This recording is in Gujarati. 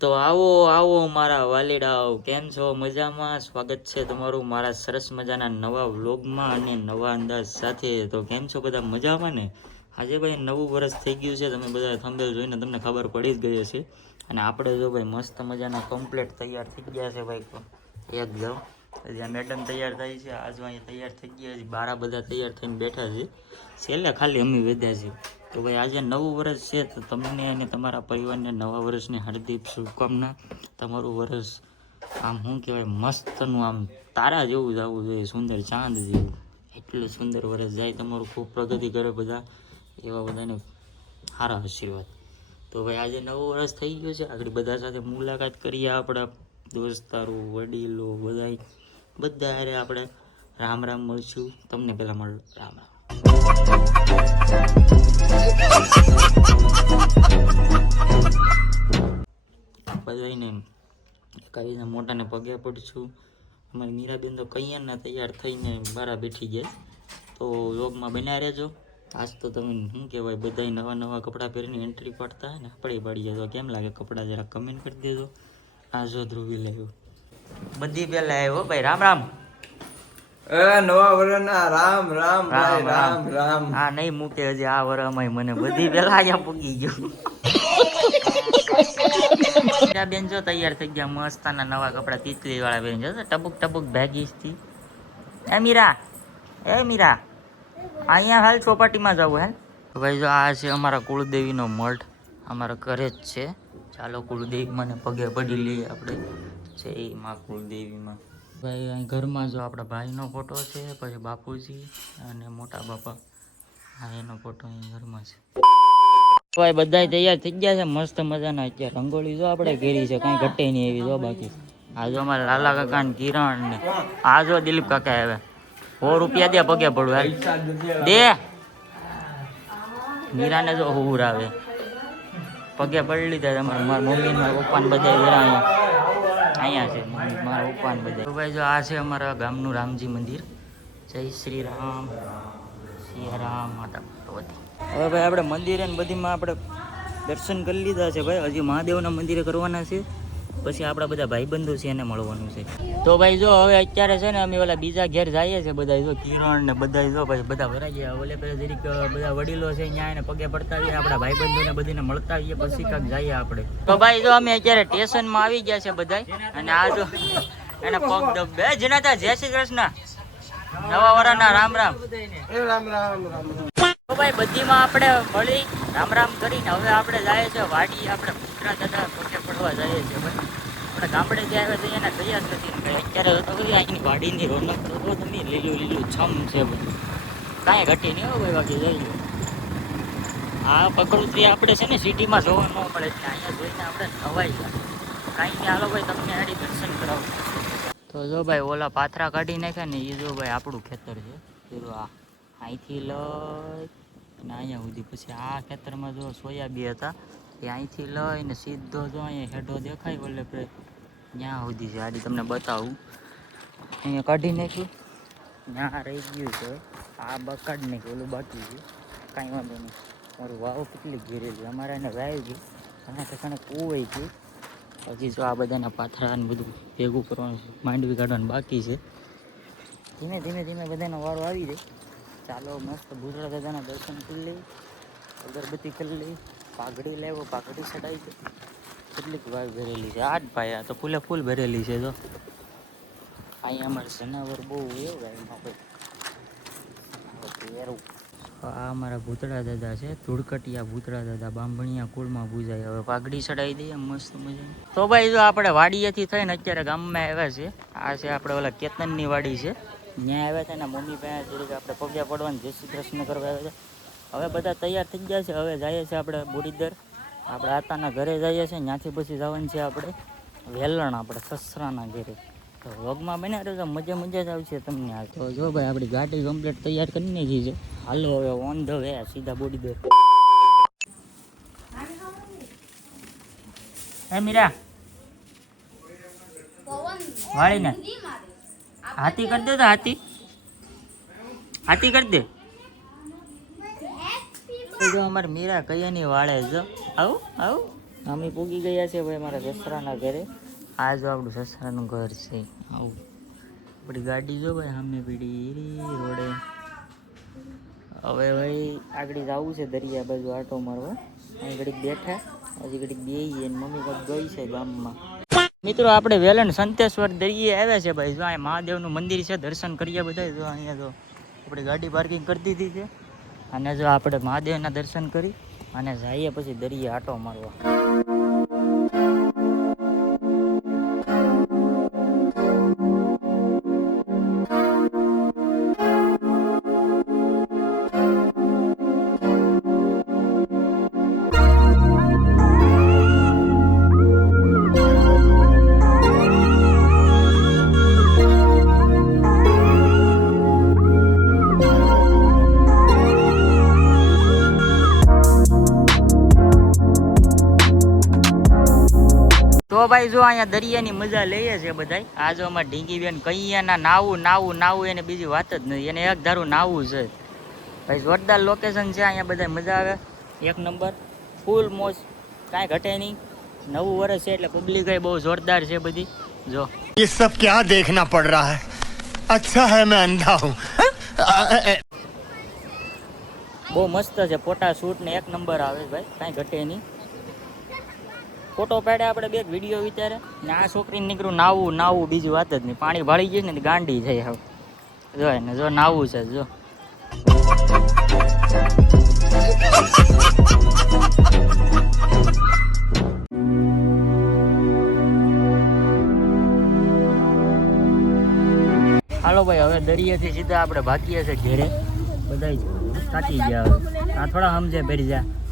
તો આવો આવો મારા વાલીડાઓ, કેમ છો? મજામાં? સ્વાગત છે તમારું મારા સરસ મજાના નવા વ્લોગમાં અને નવા અંદાજ સાથે. તો કેમ છો બધા? મજામાં ને? આજે ભાઈ નવું વર્ષ થઈ ગયું છે. તમે બધા થંબેલ જોઈને તમને ખબર પડી જ ગઈ હશે. અને આપણે જો ભાઈ મસ્ત મજાના કમ્પ્લેટ તૈયાર થઈ ગયા છે ભાઈ. એક જાઓ જ્યાં મેડમ તૈયાર થાય છે. આજુ અહીંયા તૈયાર થઈ ગયા છે. બારા બધા તૈયાર થઈને બેઠા છે. છેલ્લે ખાલી અમે વેધ્યા છીએ. તો ભાઈ આજે નવું વર્ષ છે તો તમને અને તમારા પરિવારને નવા વર્ષની હાર્દિક શુભકામના. તમારું વર્ષ આમ શું કહેવાય, મસ્તનું આમ તારા જેવું જવું જોઈએ, સુંદર ચાંદ જેવું. એટલું સુંદર વર્ષ જાય, તમારું ખૂબ પ્રગતિ કરે બધા, એવા બધાને સારા આશીર્વાદ. તો ભાઈ આજે નવું વર્ષ થઈ ગયું છે, આગળ બધા સાથે મુલાકાત કરીએ આપણા દોસ્તારો, વડીલો બધા બધા હારે આપણે રામ રામ મળશું. તમને પહેલાં મળ. રામ રામ. એકાબીજા મોટાને પગે પડશું. અમારી મીરાબેન તો કૈયાના તૈયાર થઈને બારા બેઠી ગયા તો યોગમાં બન્યા રહેજો. આજ તો તમે શું કહેવાય, બધાય નવા નવા કપડાં પહેરીને એન્ટ્રી પાડતા હોય ને, આપણે પાડીએ તો કેમ લાગે કપડાં જરા કમેન્ટ કરી દેજો. આ જો ધ્રુવી લેવું બધી પહેલાં આવ્યો. ભાઈ રામ રામ. નવા વર્ષના રામ રામ ભાઈ રામ, રામ રામ. આ નહીં મૂકે હજી આ વરમાય મને બધી પેલા અહીંયા પૂગી ગયું. બેન જો તૈયાર થઈ ગયા મસ્તાના નવા કપડા તીતલી વાળા બેન જો ટબુક ટબુક ભેગી થી એ મીરા એ મીરા અહીંયા હાલ ચોપાટીમાં જવું હાલ ભાઈ જો આ છે અમારા કુળદેવીનો મઠ અમારા ઘરે જ છે. ચાલો કુળદેવી મને પગે પડી લઈએ આપણે. જય માં કુળદેવીમાં. ભાઈ, અહીં ઘરમાં જો આપણા ભાઈનો ફોટો છે, પછી બાપુજી અને મોટા બાપા. હા એનો ફોટો અહીં ઘરમાં છે. ભાઈ બધા તૈયાર થઈ ગયા છે, મસ્ત મજાના અત્યારે. રંગોળી જો આપણે ઘેરી છે, કાંઈ ઘટે નહીં એવી જો બાકી. આ જો અમારા લાલા કાકા ને કિરણ ને. આ જો દિલીપ કાકા આવે સો રૂપિયા દે પગે પડું હાલ દે. મીરાને જો હુર આવે પગે પડી લીધા તમારે મારા મમ્મી મારા પપ્પા ને બધા અહીંયા અહીંયા છે મમ્મી મારા ઉપાન ને બધા ભાઈ જો આ છે અમારા ગામનું રામજી મંદિર. જય શ્રી રામ. સિયારામ માતા ભગવતી હવે ભાઈ આપણે મંદિરે ને બધીમાં આપણે દર્શન કરી લીધા છે ભાઈ. હજી મહાદેવના મંદિરે કરવાના છે. પછી આપણા બધા ભાઈબંધો છે એને મળવાનું છે. તો ભાઈ જો હવે અત્યારે છે ને અમે ઓલા બીજા ઘેર જઈએ છે બધા જો કિરણ ને બધા જો ભાઈ બધા ભરાઈ ગયા. ઓલે પેલા જરીક બધા વડીલો છે ત્યાં એને પગે પડતા આવીએ આપણા ભાઈબંધોને બધીને મળતા આવીએ પછી કાંક જઈએ આપણે. તો ભાઈ જો અમે અત્યારે સ્ટેશનમાં આવી ગયા છે બધા અને આ જો એને પગ દબ બે જનાતા જય શ્રી કૃષ્ણ. નવા વરાના રામ રામ. રામ રામ રામ તો ભાઈ બધીમાં આપણે મળી રામ રામ કરીને હવે આપણે જાય છે વાડી આપણે પુત્રા દાદા પડવા જઈએ છીએ ભાઈ આપણે ગામડે જે આવ્યા છીએ નથી. અત્યારે બધી અહીંની વાડીની રોનક તો તમે લીલું લીલું છમ છે બધું. કાંઈ ઘટી નહીં હોય ભાઈ બાકી જઈ આ પ્રકૃતિ આપણે છે ને સિટીમાં જોવા ન મળે છે અહીંયા જોઈને આપણે નવાઈ જાય કાંઈ નહીં, હાલો ભાઈ, તમને આડી દર્શન કરાવો. તો જો ભાઈ, ઓલા પાથરા કાઢી નાખ્યા ને એ જો ભાઈ આપણું ખેતર છે. આ અહીંથી લઈ અને અહીંયા સુધી. પછી આ ખેતરમાં જો સોયાબી હતા એ અહીંથી લઈને સીધો જો અહીંયા હેઠો દેખાય એટલે ત્યાં સુધી છે. આડી તમને બતાવું. અહીંયા કાઢી નાખ્યું. ત્યાં રહી ગયું છે. આ બકાડ નાખ્યું ઓલું બાકી છે. કાંઈ વાંધો નહીં. મારું વાવ કેટલી ઘેરેલી અમારે એને વાવી ગઈ ઘણા ઠેકાણે કુવાઈ છે. હજી જો આ બધાના પાથરા ને બધું ભેગું કરવાનું માંડવી કાઢવાનું બાકી છે. ધીમે ધીમે ધીમે બધાનો વારો આવી જાય. ચાલો, મસ્ત ભૂતળા દાદાના દર્શન કરી લઈ અગરબત્તી કરી લઈ પાઘડી લેવો પાઘડી ચડાવી છે કેટલીક વાર ભરેલી છે. આ જ ભાઈ, આ તો ફૂલે ફૂલ ભરેલી છે તો અહીંયા અમારે જનાવર બહુ એવું ગાયમાં આ અમારા ભૂતળા દાદા છે, ધૂળકટિયા ભૂતળા દાદા, બાંભણિયા કુળમાં પૂજાય હવે પાઘડી ચડાવી દઈએ, મસ્ત મજા તો ભાઈ, જો આપણે વાડીએથી થઈને અત્યારે ગામમાં આવ્યા છે આ છે આપણે ઓલા કેતનની વાડી છે. ત્યાં આવ્યા હતા ને મમ્મી પાસે આપણે પગ્યા પડવાનું, જય શ્રી કૃષ્ણ કરવા આવ્યા છે હવે બધા તૈયાર થઈ ગયા છે. હવે જઈએ છીએ આપણે બોડીદર. આપણે આતાના ઘરે જઈએ છીએ. ત્યાંથી પછી જવાનું છે આપણે વેલણ આપણે સસરાના ઘરે. તો વ્લોગમાં બન્યા રહેજો. મજા મજા જ આવશે તમને આ તો જો ભાઈ આપણી ગાડી કમ્પ્લીટ તૈયાર કરી નાખી છે. હાલો હવે ઓન ધ વે સીધા બોડીદર. એ મીરા. વાળીને. હાથી કરી દે તો હાથી. હાથી કરી દે. જો અમારે મીરા કયાની વાળે જો. આવું આવું. અમે પૂગી ગયા છે ભાઈ મારા સસરાના ઘરે. આ જો આપણું સસરાનું ઘર છે. આવું. આપણી ગાડી જો ભાઈ સામે પીડી રોડે. હવે ભાઈ આગળ જવું છે દરિયા બાજુ આટો મારવા. અહીં ઘડીક બેઠા. હજી ઘડીક બેહીએ મમ્મી કાંક ગઈ છે ગામમાં. મિત્રો, આપણે વેલણ સંતેશ્વર દરિયે આવ્યા છે ભાઈ. જો અહીંયા મહાદેવનું મંદિર છે, દર્શન કરીએ બધા જો અહીંયા જો આપણે ગાડી પાર્કિંગ કરી દીધી છે. અને જો આપણે મહાદેવના દર્શન કરી અને જઈએ પછી દરિયે આટો મારવા. તો ભાઈ જો અહીંયા દરિયાની મજા લઈએ છે બધાય આ જો અમારે ઢીંગી બેન કૈયાના નાવું નાવું નાવું એને બીજી વાત જ નથી એને એક ધારું નાવું છે ભાઈ જોરદાર લોકેશન છે અહીંયા બધા મજા આવે એક નંબર ફૂલ મોજ કાંઈ ઘટે નહીં નવું વર્ષ છે એટલે પબ્લિક બહુ જોરદાર છે બધી જો ये सब क्या देखना पड़ रहा है अच्छा है मैं अंधा हूँ બહુ મસ્ત છે ફોટા શૂટ ને એક નંબર આવે છે ભાઈ કાંઈ ઘટે નહીં ફોટો પાડ્યા આપણે બે વીડિયો વિચારે. ને આ છોકરીને નીકળું નાવું નાવું, બીજી વાત જ નહીં. પાણી ભળી ગયું ને ગાંડી થઈ હવે. જો એને, જો નાવું છે, જો. હાલો ભાઈ, હવે દરિયેથી સીધા આપણે ભાગીએ છીએ ઘેરે. બધા થાકી ગયા હવે. આ થોડા સમજે ભરી જા.